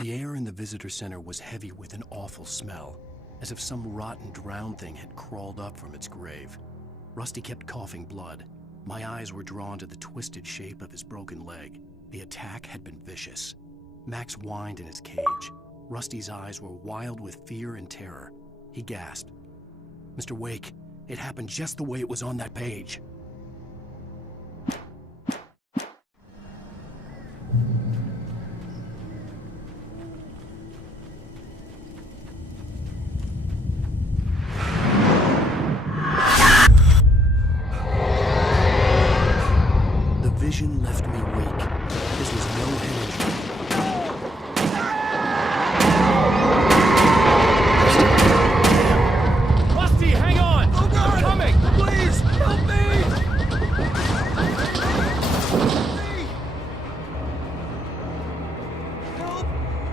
The air in the visitor center was heavy with an awful smell, as if some rotten drowned thing had crawled up from its grave. Rusty kept coughing blood. My eyes were drawn to the twisted shape of his broken leg. The attack had been vicious. Max whined in his cage. Rusty's eyes were wild with fear and terror. He gasped. "Mr. Wake, it happened just the way it was on that page." The vision left me weak. This was no head injury. Rusty, hang on! Oh God! I'm coming! Please, help me!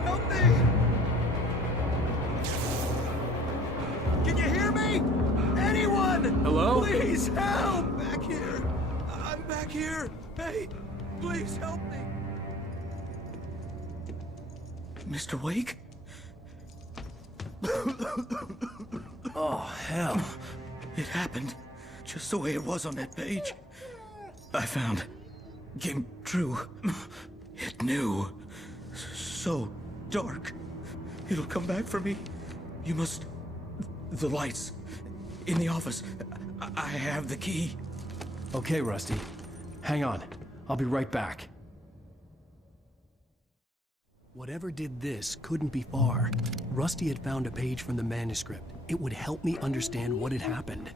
Help me! Can you hear me? Anyone? Hello? Please help! Back here. I'm back here. Hey, please help me. Mr. Wake? Oh, hell. It happened just the way it was on that page. I found. Came true. It knew. So dark. It'll come back for me. You must. The lights. In the office. I have the key. Okay, Rusty. Hang on. I'll be right back. Whatever did this couldn't be far. Rusty had found a page from the manuscript. It would help me understand what had happened.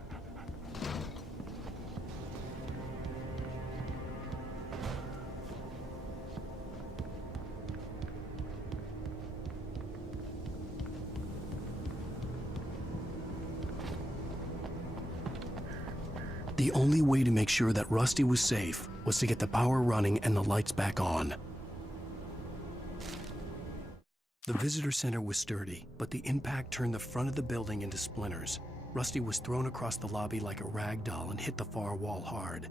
The only way to make sure that Rusty was safe was to get the power running and the lights back on. The visitor center was sturdy, but the impact turned the front of the building into splinters. Rusty was thrown across the lobby like a rag doll and hit the far wall hard.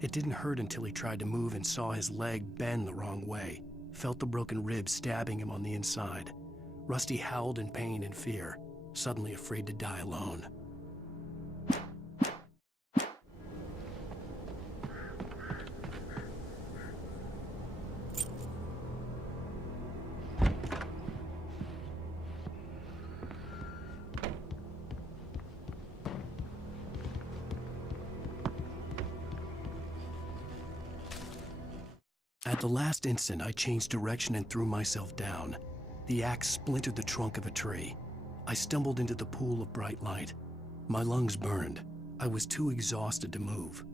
It didn't hurt until he tried to move and saw his leg bend the wrong way, felt the broken ribs stabbing him on the inside. Rusty howled in pain and fear, suddenly afraid to die alone. At the last instant, I changed direction and threw myself down. The axe splintered the trunk of a tree. I stumbled into the pool of bright light. My lungs burned. I was too exhausted to move.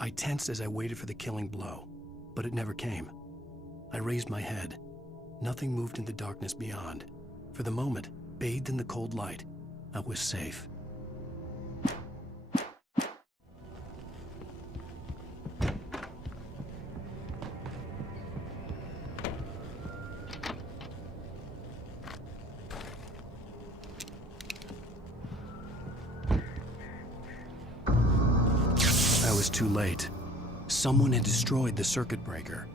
I tensed as I waited for the killing blow, but it never came. I raised my head. Nothing moved in the darkness beyond. For the moment, bathed in the cold light, I was safe. I was too late. Someone had destroyed the circuit breaker.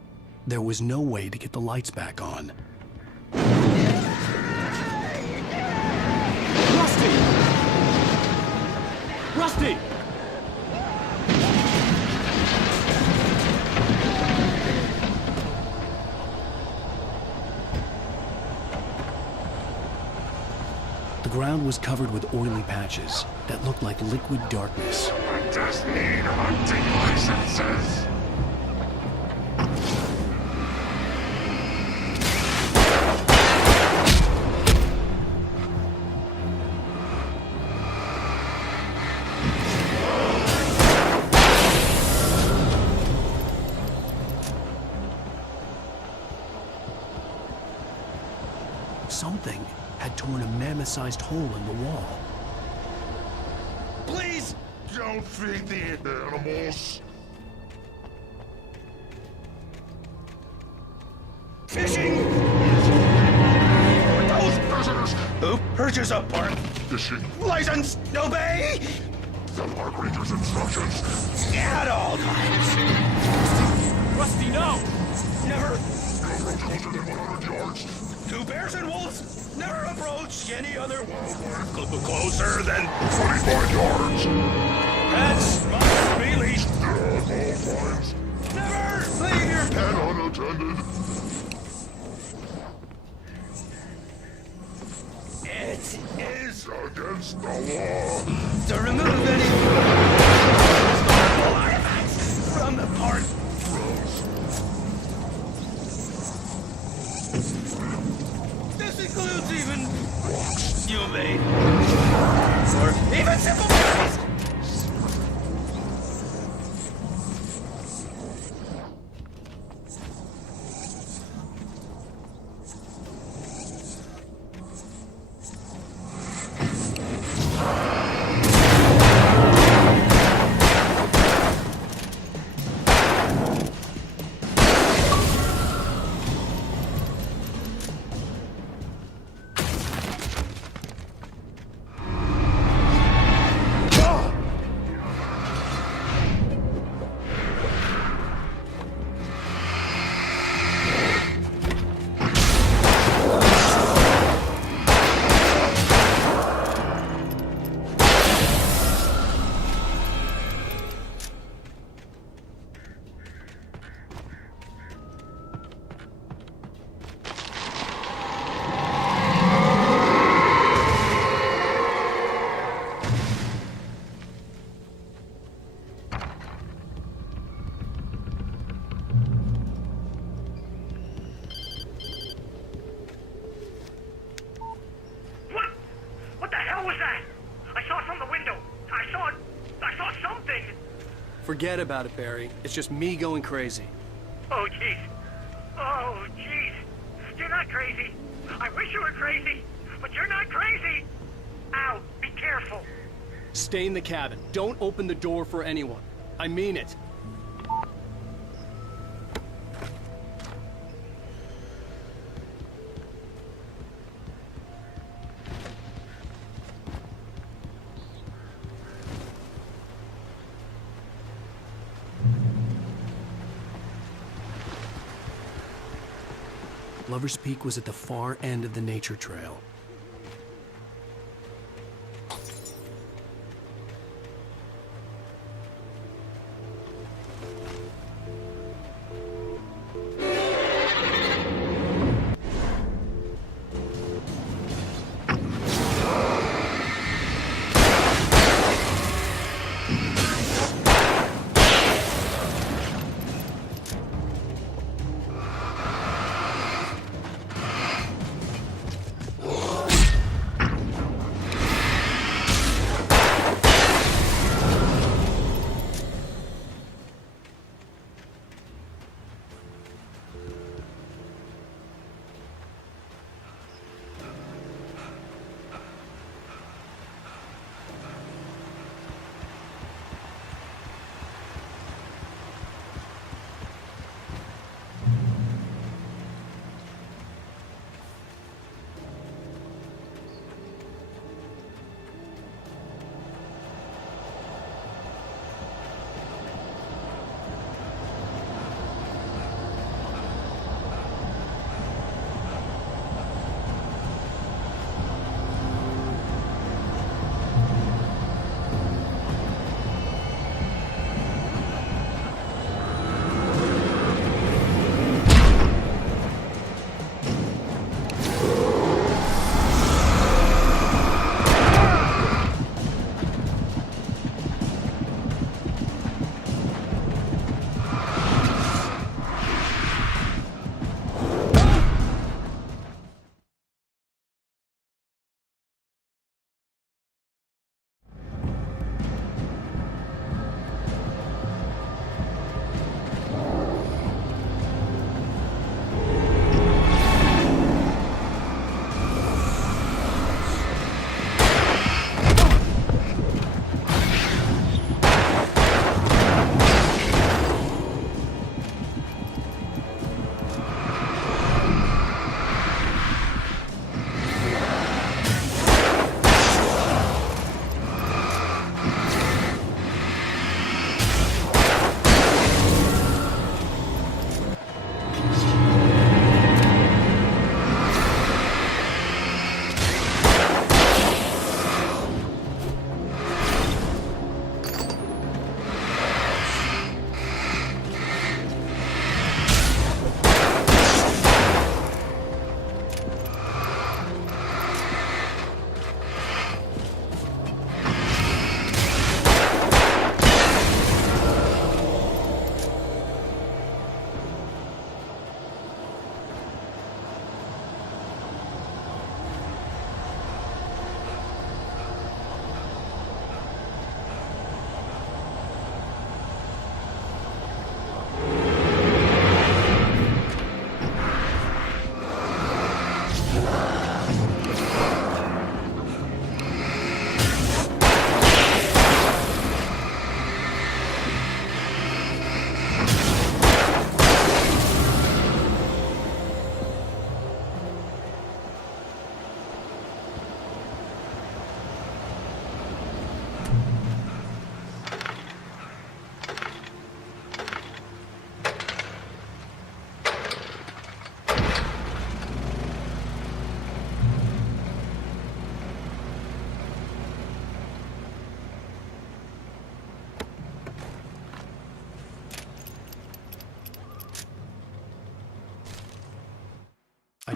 There was no way to get the lights back on. Rusty! Rusty! The ground was covered with oily patches that looked like liquid darkness. I just need hunting licenses. Something had torn a mammoth-sized hole in the wall. Please don't feed the animals. Fishing! Those prisoners! Who purchase a park Fishing. license? Obey! The park ranger's instructions. At all times. Rusty, no! Never. Go closer than 100 yards. Two bears and wolves never approach any other wildlife Closer than 25 yards. That's my really. Yeah, all fines. Never leave your pet And unattended. It is Against the law. to remove any artifacts from the park. This includes even you made, or even simple berries. What the hell was that? I saw it from the window. I saw something. Forget about it, Barry. It's just me going crazy. Oh, jeez. Oh, jeez. You're not crazy. I wish you were crazy, but you're not crazy. Ow, be careful. Stay in the cabin. Don't open the door for anyone. I mean it. Lover's Peak was at the far end of the nature trail.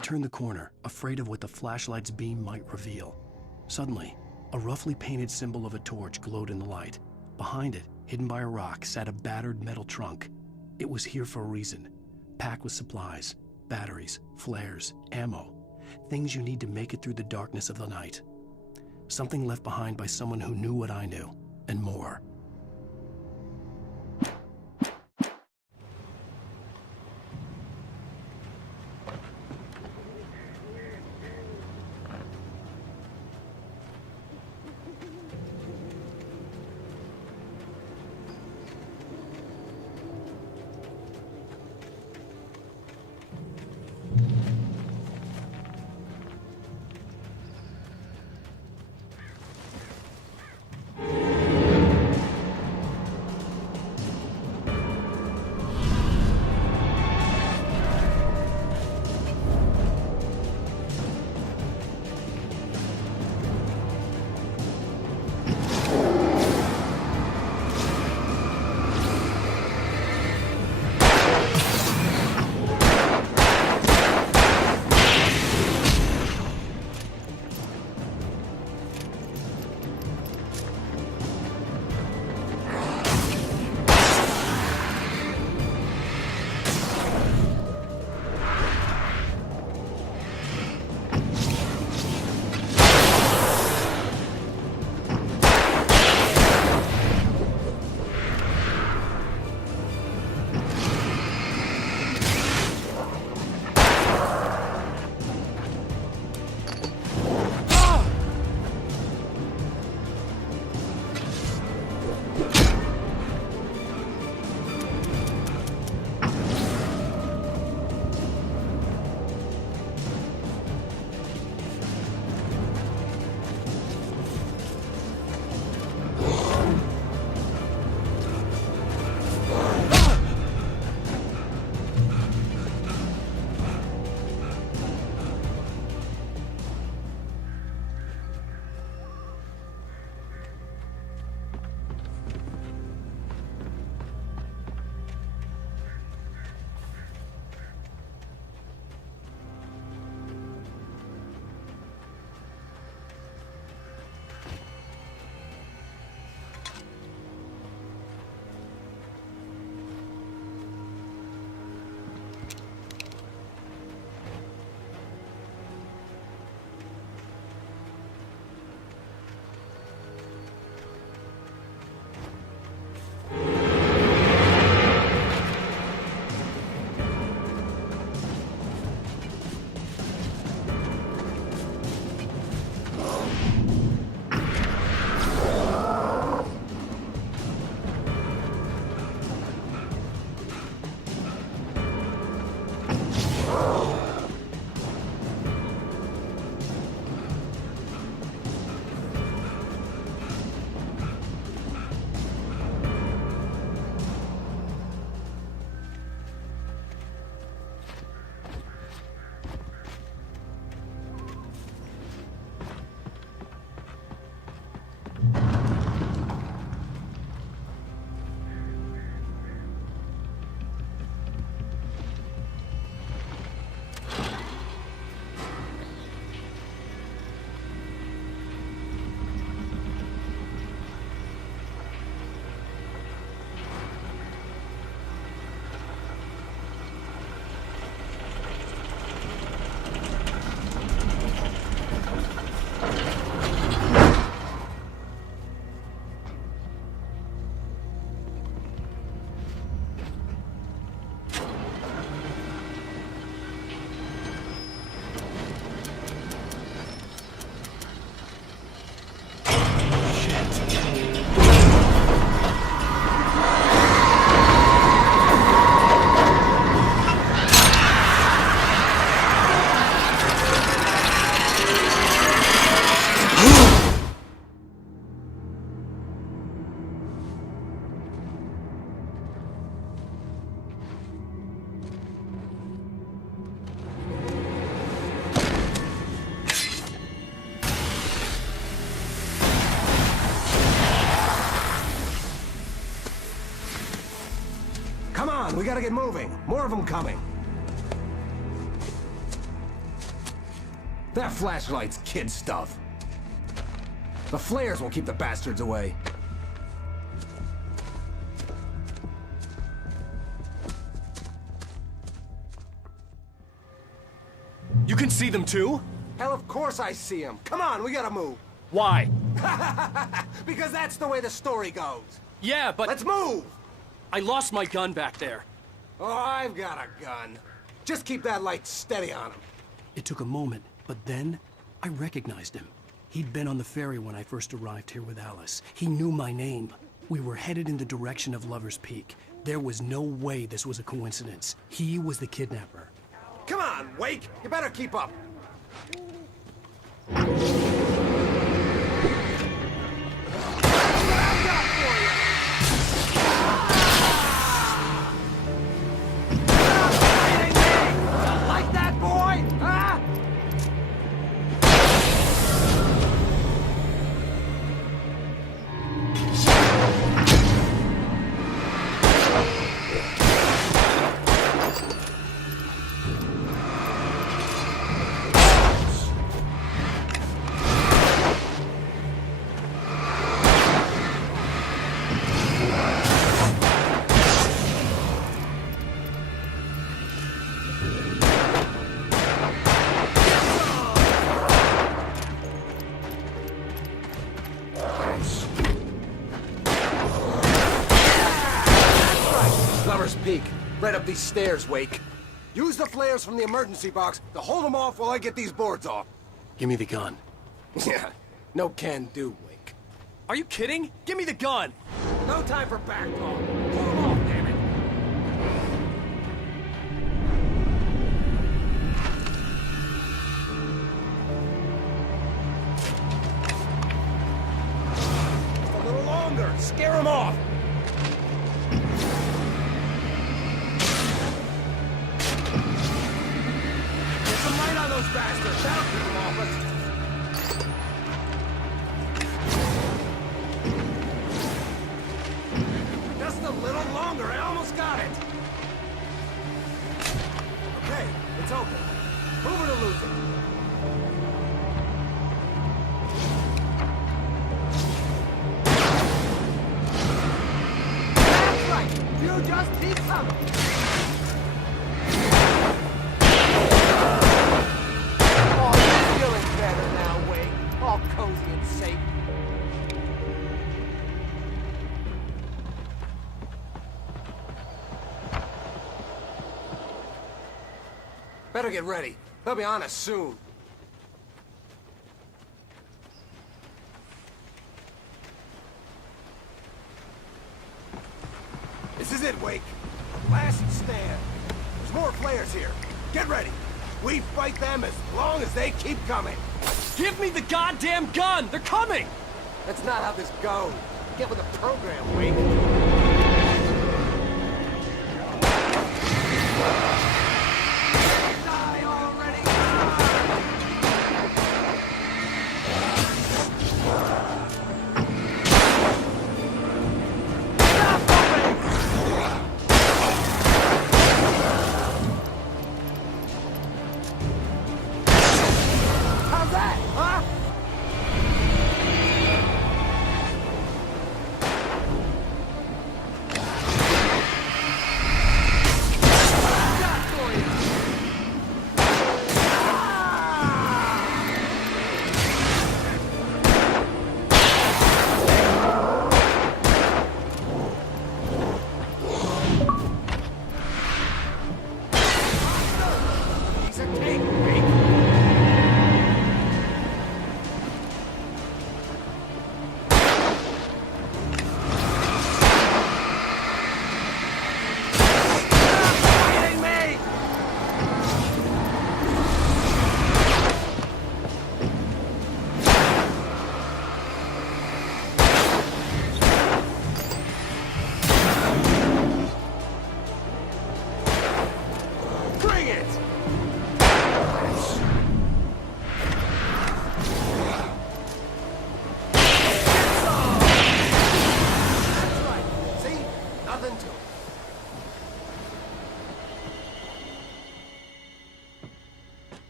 turned the corner, afraid of what the flashlight's beam might reveal. Suddenly, a roughly painted symbol of a torch glowed in the light. Behind it, hidden by a rock, sat a battered metal trunk. It was here for a reason, packed with supplies, batteries, flares, ammo, things you need to make it through the darkness of the night. Something left behind by someone who knew what I knew, and more. We gotta get moving. More of them coming. That flashlight's kid stuff. The flares will keep the bastards away. You can see them too? Hell, of course I see them. Come on, we gotta move. Why? Because that's the way the story goes. Yeah, but... Let's move! I lost my gun back there. Oh, I've got a gun. Just keep that light steady on him. It took a moment, but then I recognized him. He'd been on the ferry when I first arrived here with Alice. He knew my name. We were headed in the direction of Lover's Peak. There was no way this was a coincidence. He was the kidnapper. Come on, Wake! You better keep up. Peak. Right up these stairs, Wake. Use the flares from the emergency box to hold them off while I get these boards off. Give me the gun. Yeah, no can do, Wake. Are you kidding? Give me the gun! No time for back talk. Pull them off, damn it. Just a little longer. Scare them off. Those bastards! That'll keep them off us! Just a little longer, I almost got it! Okay, it's open. Move it or lose it. That's right! You just need some! All cozy and safe. Better get ready. They'll be on us soon. This is it, Wake. Last stand. There's more players here. Get ready. We fight them as long as they keep coming. Give me the goddamn gun! They're coming! That's not how this goes. Get with the program, Wake. Die already! How's that, huh?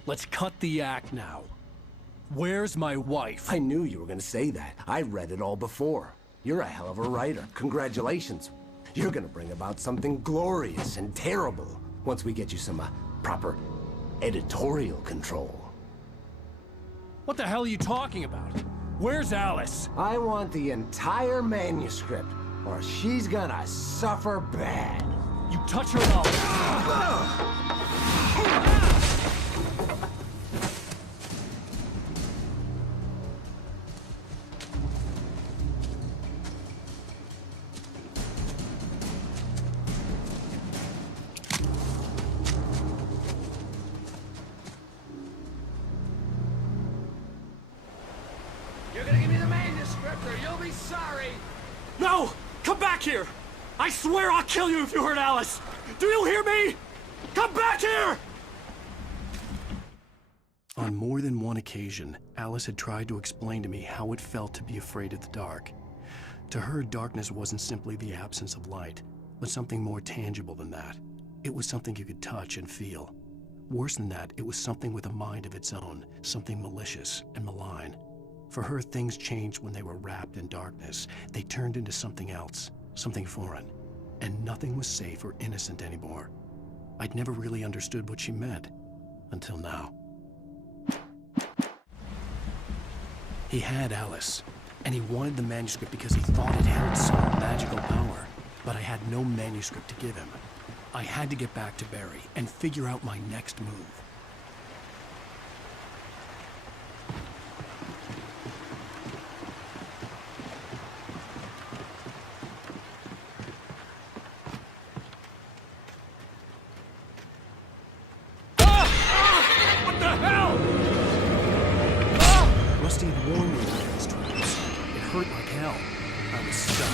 Let's cut the act now. Where's my wife? I knew you were gonna say that. I read it all before. You're a hell of a writer. Congratulations. You're gonna bring about something glorious and terrible once we get you some proper editorial control. What the hell are you talking about? Where's Alice? I want the entire manuscript, or she's gonna suffer bad. You touch her and I'll... You're gonna give me the manuscript, or you'll be sorry. No! Come back here! I swear I'll kill you if you hurt Alice! Do you hear me? Come back here! On more than one occasion, Alice had tried to explain to me how it felt to be afraid of the dark. To her, darkness wasn't simply the absence of light, but something more tangible than that. It was something you could touch and feel. Worse than that, it was something with a mind of its own, something malicious and malign. For her, things changed when they were wrapped in darkness. They turned into something else, something foreign, and nothing was safe or innocent anymore. I'd never really understood what she meant, until now. He had Alice, and he wanted the manuscript because he thought it held some magical power, but I had no manuscript to give him. I had to get back to Barry and figure out my next move. What the hell? Rusty had warned me about these traps. It hurt like hell. I was stuck.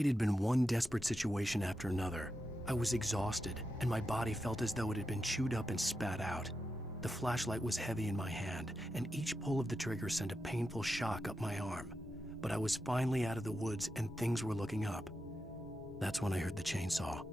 night had been one desperate situation after another. I was exhausted, and my body felt as though it had been chewed up and spat out. The flashlight was heavy in my hand, and each pull of the trigger sent a painful shock up my arm. But I was finally out of the woods, and things were looking up. That's when I heard the chainsaw.